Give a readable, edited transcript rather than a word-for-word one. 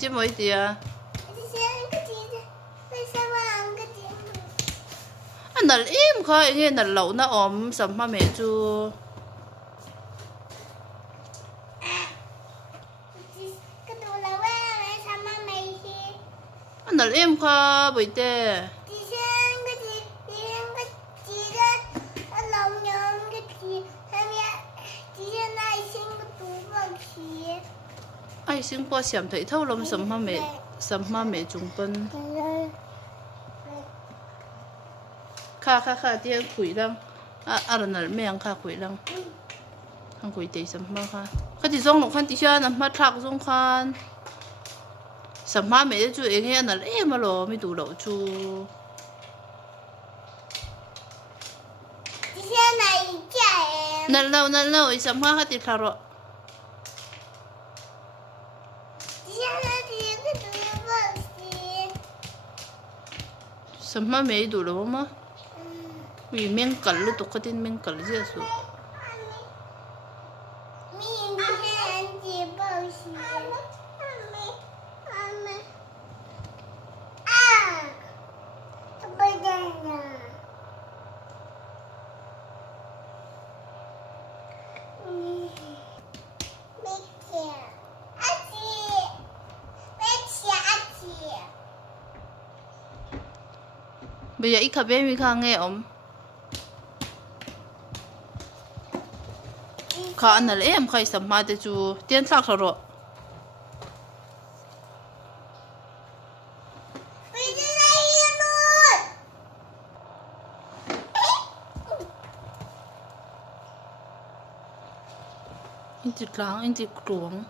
接冇啲啊？nal im kha nge nal lo na om sam ma me chu nal im kha bui te ai sinh po xiam thei thâu lom sam ma me chung pân kha tiếng quỷ lăng nal mèng kha quỷ lăng khang quỷ tây sam ma kha thì zong lục khan tí xa nằm mắt thạc zong khan sam ma me chu nghe nal em mà lo mi đủ lẩu chu nal lâu sam ma thì thà rồi sam ma me đủ lẩu mà vì men cẩn lu tục cái tin men cẩn gì à bây giờ ít cà phê mi khang nghe om khá anh là em khai sắm mà để chú tiền sạc rồi anh chỉ láng anh chỉ cuồng